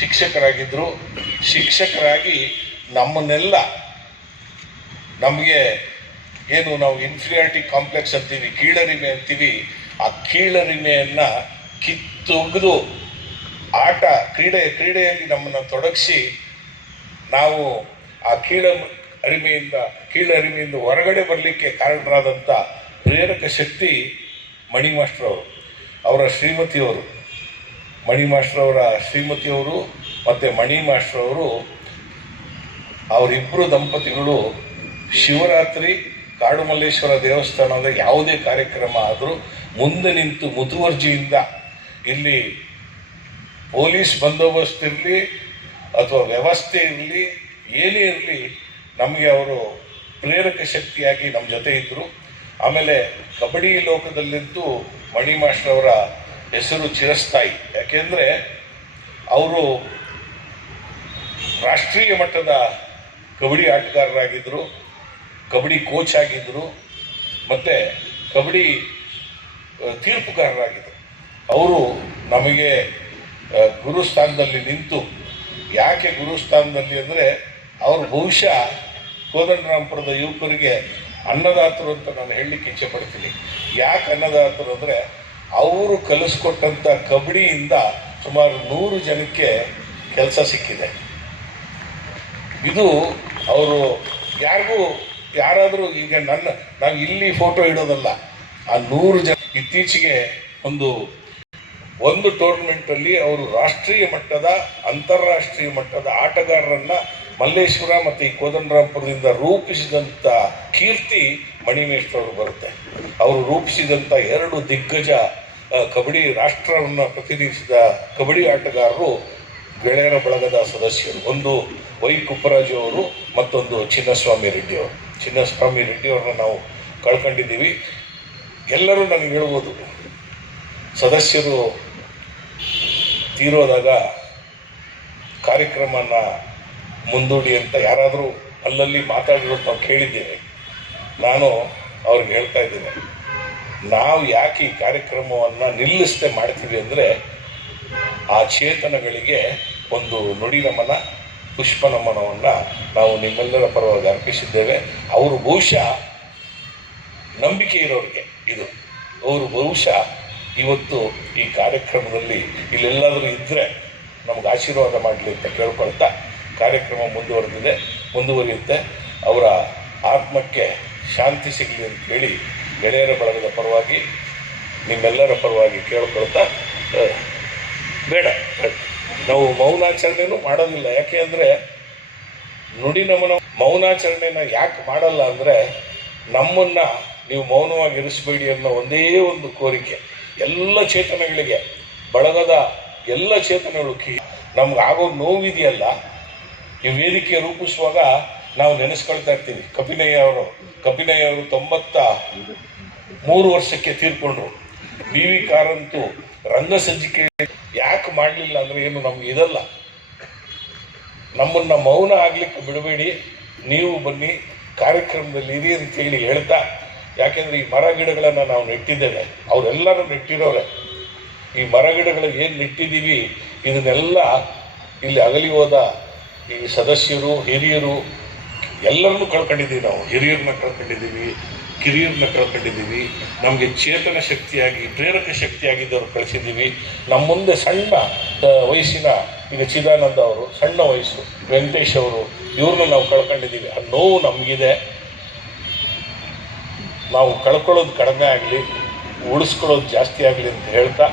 ಶಿಕ್ಷಕರಾಗಿದ್ದರು ಶಿಕ್ಷಕರಾಗಿ ನಮ್ಮನ್ನೆಲ್ಲ ನಮಗೆ ಏನು ನಾವು ಇನ್ಫೀರಿಯಾರಿಟಿ ಕಾಂಪ್ಲೆಕ್ಸ್ ಅಂತೀವಿ, ಕೀಳರಿಮೆ ಅಂತೀವಿ, ಆ ಕೀಳರಿಮೆಯನ್ನು ಕಿತ್ತೊಗೆದು ಆಟ, ಕ್ರೀಡೆ, ಕ್ರೀಡೆಯಲ್ಲಿ ನಮ್ಮನ್ನು ತೊಡಗಿಸಿ ನಾವು ಆ ಕೀಳ ಅರಿಮೆಯಿಂದ ಕೀಳರಿಮೆಯಿಂದ ಹೊರಗಡೆ ಬರಲಿಕ್ಕೆ ಕಾರಣರಾದಂಥ ಪ್ರೇರಕ ಶಕ್ತಿ ಮಣಿ ಮಾಸ್ಟರ್ ಅವರು ಅವರ ಶ್ರೀಮತಿಯವರು. ಮಣಿ ಮಾಸ್ಟರ್ ಅವರ ಶ್ರೀಮತಿಯವರು ಮತ್ತು ಮಣಿ ಮಾಸ್ಟರ್ ಅವರು ಅವರಿಬ್ಬರು ದಂಪತಿಗಳು ಶಿವರಾತ್ರಿ ಕಾಡುಮಲ್ಲೇಶ್ವರ ದೇವಸ್ಥಾನದ ಯಾವುದೇ ಕಾರ್ಯಕ್ರಮ ಆದರೂ ಮುಂದೆ ನಿಂತು ಮುತುವರ್ಜಿಯಿಂದ ಇಲ್ಲಿ ಪೊಲೀಸ್ ಬಂದೋಬಸ್ತ್ ಇರಲಿ ಅಥವಾ ವ್ಯವಸ್ಥೆ ಇರಲಿ, ಏನೇ ಇರಲಿ, ನಮಗೆ ಅವರು ಪ್ರೇರಕ ಶಕ್ತಿಯಾಗಿ ನಮ್ಮ ಜೊತೆ ಇದ್ದರು ಆಮೇಲೆ ಕಬಡ್ಡಿ ಲೋಕದಲ್ಲಿದ್ದು ಮಣಿ ಮಾಸ್ಟರ್ ಅವರ ಹೆಸರು ಚಿರಸ್ಥಾಯಿ. ಯಾಕೆಂದರೆ ಅವರು ರಾಷ್ಟ್ರೀಯ ಮಟ್ಟದ ಕಬಡ್ಡಿ ಆಟಗಾರರಾಗಿದ್ದರು ಕಬಡ್ಡಿ ಕೋಚ್ ಆಗಿದ್ದರು ಮತ್ತು ಕಬಡ್ಡಿ ತೀರ್ಪುಗಾರರಾಗಿದ್ರು. ಅವರು ನಮಗೆ ಗುರುಸ್ಥಾನದಲ್ಲಿ ನಿಂತು, ಯಾಕೆ ಗುರುಸ್ಥಾನದಲ್ಲಿ ಅಂದರೆ ಅವ್ರ ಬಹುಶಃ ಕೋದಂಡರಾಮಪುರದ ಯುವಕರಿಗೆ ಅನ್ನದಾತರು ಅಂತ ನಾನು ಹೇಳಲಿಕ್ಕೆ ಇಚ್ಛೆ ಪಡ್ತೀನಿ. ಯಾಕೆ ಅನ್ನದಾತರು ಅಂದರೆ ಅವರು ಕಲಿಸ್ಕೊಟ್ಟಂಥ ಕಬಡ್ಡಿಯಿಂದ ಸುಮಾರು ನೂರು ಜನಕ್ಕೆ ಕೆಲಸ ಸಿಕ್ಕಿದೆ. ಇದು ಅವರು ಯಾರಿಗೂ ಯಾರಾದರೂ ಈಗ ನನ್ನ, ನಾವು ಇಲ್ಲಿ ಫೋಟೋ ಇಡೋದಲ್ಲ, ಆ ನೂರು ಜನ ಇತ್ತೀಚೆಗೆ ಒಂದು ಒಂದು ಟೂರ್ನಮೆಂಟಲ್ಲಿ ಅವರು ರಾಷ್ಟ್ರೀಯ ಮಟ್ಟದ, ಅಂತಾರಾಷ್ಟ್ರೀಯ ಮಟ್ಟದ ಆಟಗಾರರನ್ನ ಮಲ್ಲೇಶ್ವರ ಮತ್ತು ಈ ಕೋದಂಡರಾಮಪುರದಿಂದ ರೂಪಿಸಿದಂಥ ಕೀರ್ತಿ ಮಣಿಮೇಶ್ವರ ಬರುತ್ತೆ. ಅವರು ರೂಪಿಸಿದಂಥ ಎರಡು ದಿಗ್ಗಜ ಕಬಡ್ಡಿ ರಾಷ್ಟ್ರವನ್ನು ಪ್ರತಿನಿಧಿಸಿದ ಕಬಡ್ಡಿ ಆಟಗಾರರು ಗೆಳೆಯರ ಬಳಗದ ಸದಸ್ಯರು. ಒಂದು ವೈ ಕುಪ್ಪರಾಜು ಅವರು, ಮತ್ತೊಂದು ಚಿನ್ನಸ್ವಾಮಿ ರೆಡ್ಡಿ ಅವರು. ಚಿನ್ನಸ್ವಾಮಿ ರೆಡ್ಡಿ ಅವ್ರನ್ನ ನಾವು ಕಳ್ಕೊಂಡಿದ್ದೀವಿ. ಎಲ್ಲರೂ ನನಗೆ ಹೇಳ್ಬೋದು, ಸದಸ್ಯರು ತೀರೋದಾಗ ಕಾರ್ಯಕ್ರಮನ ಮುಂದೂಡಿ ಅಂತ ಯಾರಾದರೂ ಅಲ್ಲಲ್ಲಿ ಮಾತಾಡಿರೋದು ನಾವು ಕೇಳಿದ್ದೇವೆ. ನಾನು ಅವ್ರಿಗೆ ಹೇಳ್ತಾ ಇದ್ದೇನೆ. ನಾವು ಯಾಕೆ ಈ ಕಾರ್ಯಕ್ರಮವನ್ನು ನಿಲ್ಲಿಸದೆ ಮಾಡ್ತೀವಿ ಅಂದರೆ ಆ ಚೇತನಗಳಿಗೆ ಒಂದು ನುಡಿ ನಮನ, ಪುಷ್ಪ ನಮನವನ್ನು ನಾವು ನಿಮ್ಮೆಲ್ಲರ ಪರವಾಗಿ ಅರ್ಪಿಸಿದ್ದೇವೆ. ಅವರು ಬಹುಶಃ ನಂಬಿಕೆ ಇರೋರಿಗೆ ಇದು. ಅವರು ಬಹುಶಃ ಇವತ್ತು ಈ ಕಾರ್ಯಕ್ರಮದಲ್ಲಿ ಇಲ್ಲೆಲ್ಲಾದರೂ ಇದ್ದರೆ ನಮ್ಗೆ ಆಶೀರ್ವಾದ ಮಾಡಲಿ ಅಂತ ಕೇಳ್ಕೊಳ್ತಾ ಕಾರ್ಯಕ್ರಮ ಮುಂದುವರೆದಿದೆ, ಮುಂದುವರಿಯುತ್ತೆ. ಅವರ ಆತ್ಮಕ್ಕೆ ಶಾಂತಿ ಸಿಗಲಿ ಅಂತ ಹೇಳಿ ಗೆಳೆಯರ ಬಳಗದ ಪರವಾಗಿ, ನಿಮ್ಮೆಲ್ಲರ ಪರವಾಗಿ ಕೇಳ್ಕೊಳ್ತಾ ಬೇಡ. ನಾವು ಮೌನಾಚರಣೆಯೂ ಮಾಡೋದಿಲ್ಲ. ಯಾಕೆ ಅಂದರೆ, ನುಡಿ ನಮನ ಮೌನಾಚರಣೆಯನ್ನು ಯಾಕೆ ಮಾಡಲ್ಲ ಅಂದರೆ, ನಮ್ಮನ್ನು ನೀವು ಮೌನವಾಗಿ ಇರಿಸಬೇಡಿ ಅನ್ನೋ ಒಂದೇ ಒಂದು ಕೋರಿಕೆ. ಎಲ್ಲ ಚೇತನಗಳಿಗೆ, ಬಳಗದ ಎಲ್ಲ ಚೇತನಗಳು ಕಿ, ನಮ್ಗೆ ಆಗೋ ನೋವಿದೆಯಲ್ಲ, ಈ ವೇದಿಕೆ ರೂಪಿಸುವಾಗ ನಾವು ನೆನೆಸ್ಕೊಳ್ತಾ ಇರ್ತೀವಿ. ಕಪಿನಯ್ಯ ಅವರು ಕಪಿನಯ್ಯ ಅವರು ತೊಂಬತ್ತ ಮೂರು ವರ್ಷಕ್ಕೆ ತೀರ್ಕೊಂಡ್ರು. ಬಿ ವಿ ಕಾರಂತೂ ರಂಗಸಜ್ಜಿಕೆ ಯಾಕೆ ಮಾಡಲಿಲ್ಲ ಅಂದರೆ ಏನು ನಮ್ಗೆ ಇದಲ್ಲ. ನಮ್ಮನ್ನು ಮೌನ ಆಗ್ಲಿಕ್ಕೆ ಬಿಡಬೇಡಿ. ನೀವು ಬನ್ನಿ, ಕಾರ್ಯಕ್ರಮದಲ್ಲಿ ಇರಿ ಅಂತ ಹೇಳಿ ಹೇಳ್ತಾ, ಯಾಕೆಂದ್ರೆ ಈ ಮರ ಗಿಡಗಳನ್ನು ನಾವು ನೆಟ್ಟಿದ್ದೇವೆ. ಅವರೆಲ್ಲರೂ ನೆಟ್ಟಿರೋರೆ. ಈ ಮರ ಗಿಡಗಳು ಏನು ನೆಟ್ಟಿದ್ದೀವಿ, ಇದನ್ನೆಲ್ಲ ಇಲ್ಲಿ ಅಗಲಿ ಹೋದ ಈ ಸದಸ್ಯರು, ಹಿರಿಯರು ಎಲ್ಲರನ್ನೂ ಕಳ್ಕೊಂಡಿದ್ದೀವಿ ನಾವು. ಹಿರಿಯರನ್ನ ಕಳ್ಕೊಂಡಿದ್ದೀವಿ, ಕಿರಿಯರನ್ನ ಕಳ್ಕೊಂಡಿದ್ದೀವಿ. ನಮಗೆ ಚೇತನ ಶಕ್ತಿಯಾಗಿ, ಪ್ರೇರಕ ಶಕ್ತಿಯಾಗಿದ್ದವರು ಕಳಿಸಿದ್ದೀವಿ. ನಮ್ಮ ಮುಂದೆ ಸಣ್ಣ ವಯಸ್ಸಿನ ಈಗ ಚಿದಾನಂದ ಅವರು, ಸಣ್ಣ ವಯಸ್ಸು, ವೆಂಕಟೇಶ್ ಅವರು, ಇವ್ರನ್ನ ನಾವು ಕಳ್ಕೊಂಡಿದ್ದೀವಿ. ಆ ನೋವು ನಮಗಿದೆ. ನಾವು ಕಳ್ಕೊಳ್ಳೋದು ಕಡಿಮೆ ಆಗಲಿ, ಉಳಿಸ್ಕೊಳ್ಳೋದು ಜಾಸ್ತಿ ಆಗಲಿ ಅಂತ ಹೇಳ್ತಾ